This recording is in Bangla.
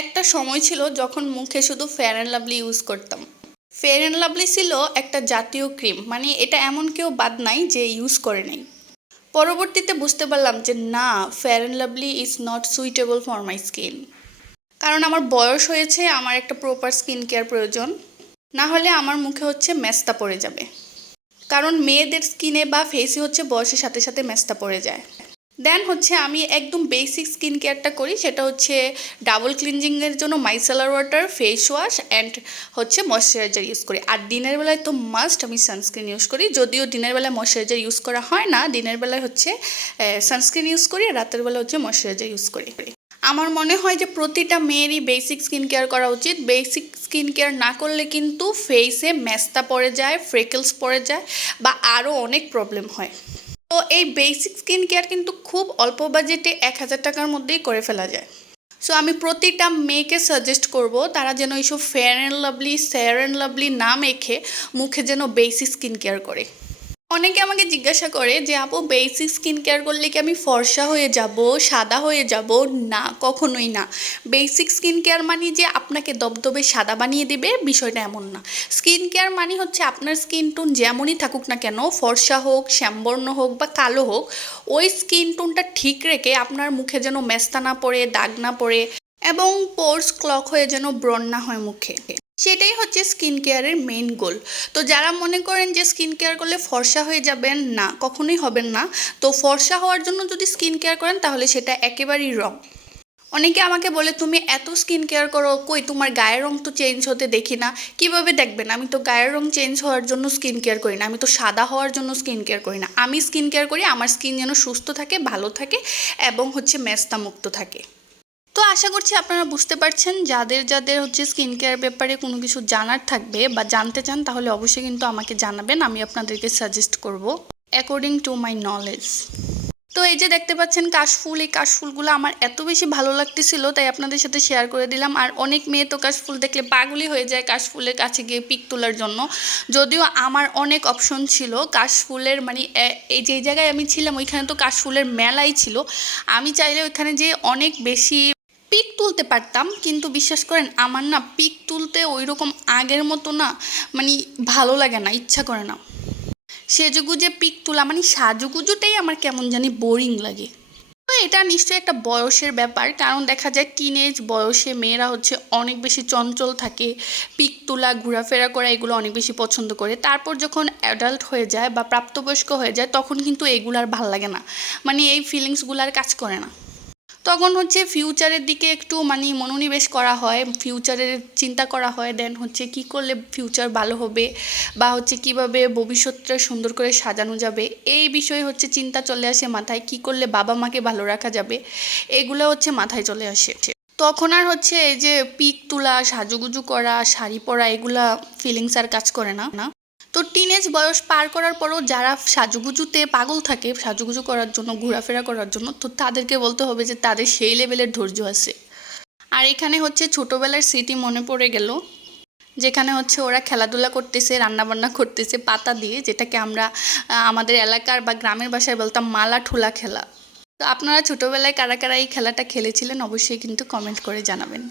একটা সময় ছিল যখন মুখে শুধু ফেয়ার অ্যান্ড লাভলি ইউজ করতাম। ফেয়ার অ্যান্ড লাভলি ছিল একটা জাতীয় ক্রিম, মানে এটা এমন কেউ বাদ নাই যে ইউজ করে নাই। পরবর্তীতে বুঝতে পারলাম যে না, fair and lovely is not suitable for my skin. কারণ আমার বয়স হয়েছে, আমার একটা প্রপার স্কিন কেয়ার প্রয়োজন, না হলে আমার মুখে হচ্ছে মেস্তা পড়ে যাবে। কারণ মেয়েদের স্কিনে বা ফেসে হচ্ছে বয়সের সাথে সাথে মেস্তা পড়ে যায়। দেন হচ্ছে আমি একদম বেসিক স্কিন কেয়ারটা করি, সেটা হচ্ছে ডাবল ক্লিনজিংয়ের জন্য micellar water, face wash and হচ্ছে ময়শ্চারাইজার ইউজ করি। আর দিনের বেলায় তো মাস্ট আমি সানস্ক্রিন ইউজ করি, যদিও দিনের বেলায় ময়শ্চারাইজার ইউজ করা হয় না। দিনের বেলায় হচ্ছে সানস্ক্রিন ইউজ করি, আর রাতের বেলা হচ্ছে ময়শ্চারাইজার ইউজ করি। আমার মনে হয় যে প্রতিটা মেয়েরই বেসিক স্কিন কেয়ার করা উচিত। বেসিক স্কিন কেয়ার না করলে কিন্তু ফেসে মেস্তা পড়ে যায়, ফ্রেকলস পড়ে যায় বা আরও অনেক প্রবলেম হয়। তো এই বেসিক স্কিন কেয়ার কিন্তু খুব অল্প বাজেটে 1000 টাকার মধ্যেই করে ফেলা যায়। সো আমি প্রতিটা মেয়েকে সাজেস্ট করব তারা যেন এইসব fair and lovely, fair and lovely না মেখে মুখে যেন বেসিক স্কিন কেয়ার করে। অনেকে আমাকে জিজ্ঞাসা করে যে আপু, বেসিক স্কিন কেয়ার করলে কি আমি ফর্সা হয়ে যাব, সাদা হয়ে যাব? না, কখনোই না। বেসিক স্কিন কেয়ার মানে যে আপনাকে দবদবে সাদা বানিয়ে দেবে, বিষয়টা এমন না। স্কিন কেয়ার মানে হচ্ছে আপনার স্কিন টোন যেমনই থাকুক না কেন, ফর্সা হোক, শ্যামবর্ণ হোক বা কালো হোক, ওই স্কিন টোনটা ঠিক রেখে আপনার মুখে যেন মেস্তা না পড়ে, দাগ না পড়ে এবং পোর্স ক্লক হয়ে যেন ব্রণ না হয় মুখে, সেটাই হচ্ছে স্কিন কেয়ারের মেইন গোল। তো যারা মনে করেন যে স্কিন কেয়ার করলে ফর্সা হয়ে যাবেন, না, কখনোই হবেন না। তো ফর্সা হওয়ার জন্য যদি স্কিন কেয়ার করেন তাহলে সেটা একেবারেই রং। অনেকে আমাকে বলে তুমি এত স্কিন কেয়ার করো, কই তোমার গায়ের রং তো চেঞ্জ হতে দেখি না। কিভাবে দেখবেন? আমি তো গায়ের রং চেঞ্জ হওয়ার জন্য স্কিন কেয়ার করি না, আমি তো সাদা হওয়ার জন্য স্কিন কেয়ার করি না। আমি স্কিন কেয়ার করি আমার স্কিন যেন সুস্থ থাকে, ভালো থাকে এবং হচ্ছে মেস্তা মুক্ত থাকে। তো আশা করছি আপনারা বুঝতে পারছেন। যাদের যাদের হচ্ছে স্কিন কেয়ার ব্যাপারে কোনো কিছু জানার থাকবে বা জানতে চান তাহলে অবশ্যই কিন্তু আমাকে জানাবেন, আমি আপনাদেরকে সাজেস্ট করব অ্যাকর্ডিং টু মাই নলেজ। তো এই যে দেখতে পাচ্ছেন কাশফুল, এই কাশফুলগুলো আমার এত বেশি ভালো লাগতেছিল তাই আপনাদের সাথে শেয়ার করে দিলাম। আর অনেক মেয়ে তো কাশফুল দেখলে পাগলই হয়ে যায় কাশফুলের কাছে গিয়ে পিক তোলার জন্য। যদিও আমার অনেক অপশন ছিল কাশফুলের, মানে এই যে জায়গায় আমি ছিলাম ওইখানে তো কাশফুলের মেলাই ছিল। আমি চাইলে ওইখানে যে অনেক বেশি পিক তুলতে পারতাম, কিন্তু বিশ্বাস করেন আমার না পিক তুলতে ওই রকম আগের মতো না, মানে ভালো লাগে না, ইচ্ছা করে না। সেজুগুজে পিক তোলা মানে সাজুগুজুটাই আমার কেমন জানি বোরিং লাগে। তো এটা নিশ্চয়ই একটা বয়সের ব্যাপার, কারণ দেখা যায় টিনেজ বয়সে মেয়েরা হচ্ছে অনেক বেশি চঞ্চল থাকে, পিক তোলা, ঘোরাফেরা করা এগুলো অনেক বেশি পছন্দ করে। তারপর যখন অ্যাডাল্ট হয়ে যায় বা প্রাপ্তবয়স্ক হয়ে যায় তখন কিন্তু এগুলো আর ভাল লাগে না, মানে এই ফিলিংসগুলো আর কাজ করে না। তখন হচ্ছে ফিউচারের দিকে একটু মানে মনোনিবেশ করা হয়, ফিউচারের চিন্তা করা হয়, দেন হচ্ছে কি করলে ফিউচার ভালো হবে বা হচ্ছে কিভাবে ভবিষ্যৎটা সুন্দর করে সাজানো যাবে, এই বিষয়ে হচ্ছে চিন্তা চলে আসে মাথায়। কি করলে বাবা মাকে ভালো রাখা যাবে, এগুলো হচ্ছে মাথায় চলে আসে। তখন আর হচ্ছে এই যে পিক তোলা, সাজুগুজু করা, শাড়ি পরা, এগুলা ফিলিংস আর কাজ করে না। তো টিনেজ বয়স পার করার পরও যারা সাজুগুজুতে পাগল থাকে, সাজুগুজু করার জন্য, ঘোরাফেরা করার জন্য, তো তাদেরকে বলতে হবে যে তাদের সেই লেভেলের ধৈর্য আছে। আর এখানে হচ্ছে ছোটোবেলার স্মৃতি মনে পড়ে গেল, যেখানে হচ্ছে ওরা খেলাধুলা করতেছে, রান্নাবান্না করতেছে পাতা দিয়ে, যেটাকে আমরা আমাদের এলাকার বা গ্রামের ভাষায় বলতাম মালা ঠোলা খেলা। তো আপনারা ছোটোবেলায় কারা কারা এই খেলাটা খেলেছিলেন অবশ্যই কিন্তু কমেন্ট করে জানাবেন।